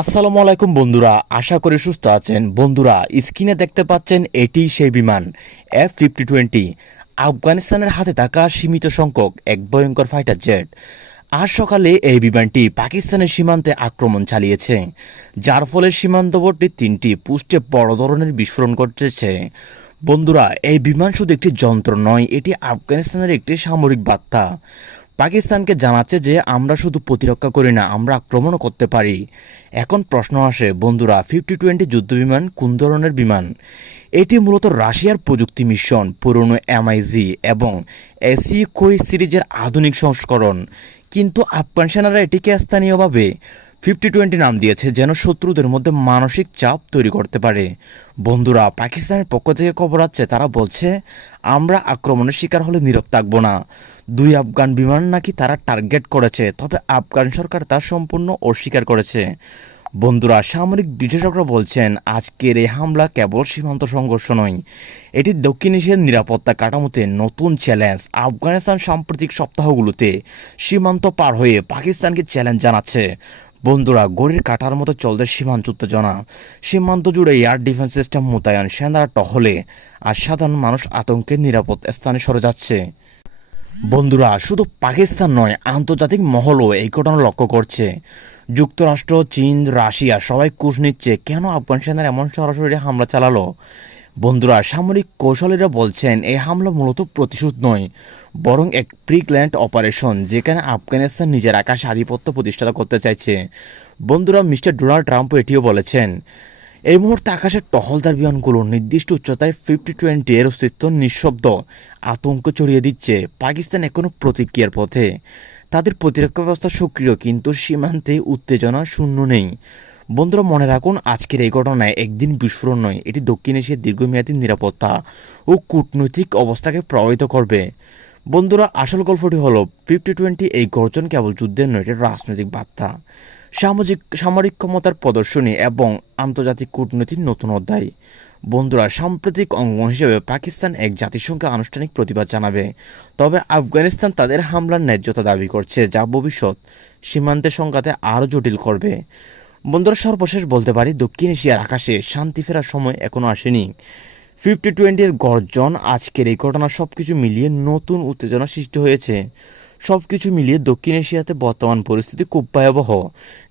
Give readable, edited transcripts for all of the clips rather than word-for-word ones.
আসসালামু আলাইকুম বন্ধুরা, আশা করি সুস্থ আছেন। বন্ধুরা, স্ক্রিনে দেখতে পাচ্ছেন এটি সেই বিমান F-5020। আফগানিস্তানের হাতে থাকা সীমিত সংখ্যক এক ভয়ঙ্কর ফাইটার জেট। আজ সকালে এই বিমানটি পাকিস্তানের সীমান্তে আক্রমণ চালিয়েছে, যার ফলে সীমান্তবর্তী তিনটি পোস্টে বড় ধরনের বিস্ফোরণ ঘটেছে। বন্ধুরা, এই বিমান শুধু একটি যন্ত্র নয়, এটি আফগানিস্তানের একটি সামরিক বার্তা। পাকিস্তানকে জানাচ্ছে যে আমরা শুধু প্রতিরক্ষা করি না, আমরা আক্রমণও করতে পারি। এখন প্রশ্ন আসে বন্ধুরা, 50-20 যুদ্ধবিমান কোন ধরনের বিমান? এটি মূলত রাশিয়ার প্রযুক্তি মিশন, পুরনো MiG এবং SE-Koi সিরিজের আধুনিক সংস্করণ। কিন্তু আফগান সেনারা এটিকে স্থানীয়ভাবে 50-20 নাম দিয়েছে, যেন শত্রুদের মধ্যে মানসিক চাপ তৈরি করতে পারে। বন্ধুরা, পাকিস্তানের পক্ষ থেকে খবর আছে, তারা বলছে আমরা আক্রমণের শিকার হলে নীরব থাকব না। 2 আফগান বিমান নাকি তারা টার্গেট করেছে, তবে আফগান সরকার তা সম্পূর্ণ অস্বীকার করেছে। বন্ধুরা, সামরিক বিশেষজ্ঞরা বলছেন আজকের এই হামলা কেবল সীমান্ত সংঘর্ষ নয়, এটি দক্ষিণ এশিয়ার নিরাপত্তা কাঠামোতে নতুন চ্যালেঞ্জ। আফগানিস্তান সাম্প্রতিক সপ্তাহগুলোতে সীমান্ত পার হয়ে পাকিস্তানকে চ্যালেঞ্জ জানাচ্ছে। বন্ধুরা, গড়ির কাটার মতো চলছে সীমান্ত উত্তেজনা। সীমান্ত জুড়ে এয়ার ডিফেন্স সিস্টেম মোতায়েন, সেনারা টহলে, আর সাধারণ মানুষ আতঙ্কের নিরাপদ স্থানে সরে যাচ্ছে। বন্ধুরা, শুধু পাকিস্তান নয়, আন্তর্জাতিক মহলও এই ঘটনা লক্ষ্য করছে। যুক্তরাষ্ট্র, চীন, রাশিয়া সবাই কুশ নিচ্ছে কেন আফগান সেনারা এমন সরাসরি হামলা চালালো। বন্ধুরা, সামরিক কৌশলীরা বলছেন এই হামলা মূলত প্রতিশোধ নয়, বরং এক প্রিপ্ল্যান্ড অপারেশন, যেখানে আফগানিস্তান নিজের আকাশে আধিপত্য প্রতিষ্ঠা করতে চাইছে। বন্ধুরা, মিস্টার ডোনাল্ড ট্রাম্পও এটিও বলেছেন। এই মুহূর্তে আকাশের টহলদার বিমানগুলো নির্দিষ্ট উচ্চতায় 50-20 এর অস্তিত্ব নিঃশব্দ আতঙ্ক ছড়িয়ে দিচ্ছে। পাকিস্তান এখনও প্রতিক্রিয়ার পথে, তাদের প্রতিরক্ষা ব্যবস্থা সক্রিয়, কিন্তু সীমান্তে উত্তেজনা শূন্য নেই। বন্ধুরা, মনে রাখুন আজকের এই ঘটনায় একদিন বিস্ফোরণ নয়, এটি দক্ষিণ এশিয়ার দীর্ঘমেয়াদী নিরাপত্তা ও কূটনৈতিক অবস্থাকে প্রভাবিত করবে। বন্ধুরা, আসল গল্পটি হলো 50-20 এই গর্জন কেবল যুদ্ধের নয়, এটি রাজনৈতিক বার্তা, সামরিক ক্ষমতার প্রদর্শনী এবং আন্তর্জাতিক কূটনীতির নতুন অধ্যায়। বন্ধুরা, সাম্প্রতিক অঙ্গ হিসেবে পাকিস্তান এক জাতিসংঘে আনুষ্ঠানিক প্রতিবাদ জানাবে, তবে আফগানিস্তান তাদের হামলার ন্যায্যতা দাবি করছে, যা ভবিষ্যৎ সীমান্তের সংঘাতে আরও জটিল করবে। বন্ধুরা, সর্বশেষ বলতে পারি দক্ষিণ এশিয়ার আকাশে শান্তি ফেরার সময় এখনও আসেনি। 50-20 এর গর্জন, আজকের এই ঘটনা সবকিছু মিলিয়ে নতুন উত্তেজনা সৃষ্টি হয়েছে। সবকিছু মিলিয়ে দক্ষিণ এশিয়াতে বর্তমান পরিস্থিতি খুব ভয়াবহ।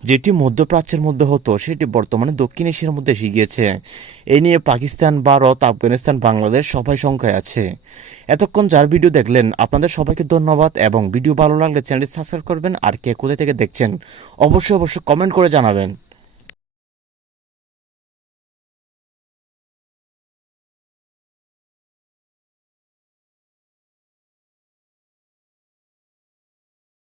যেটি মধ্যপ্রাচ্যের মধ্যে হতো সেটি বর্তমানে দক্ষিণ এশিয়ার মধ্যে এসে গিয়েছে। এই নিয়ে পাকিস্তান, ভারত, আফগানিস্তান, বাংলাদেশ সবাই শঙ্কায় আছে। এতক্ষণ যার ভিডিও দেখলেন আপনাদের সবাইকে ধন্যবাদ, এবং ভিডিও ভালো লাগলে চ্যানেলটি সাবস্ক্রাইব করবেন। আর কে কোথা থেকে দেখছেন অবশ্যই কমেন্ট করে জানাবেন।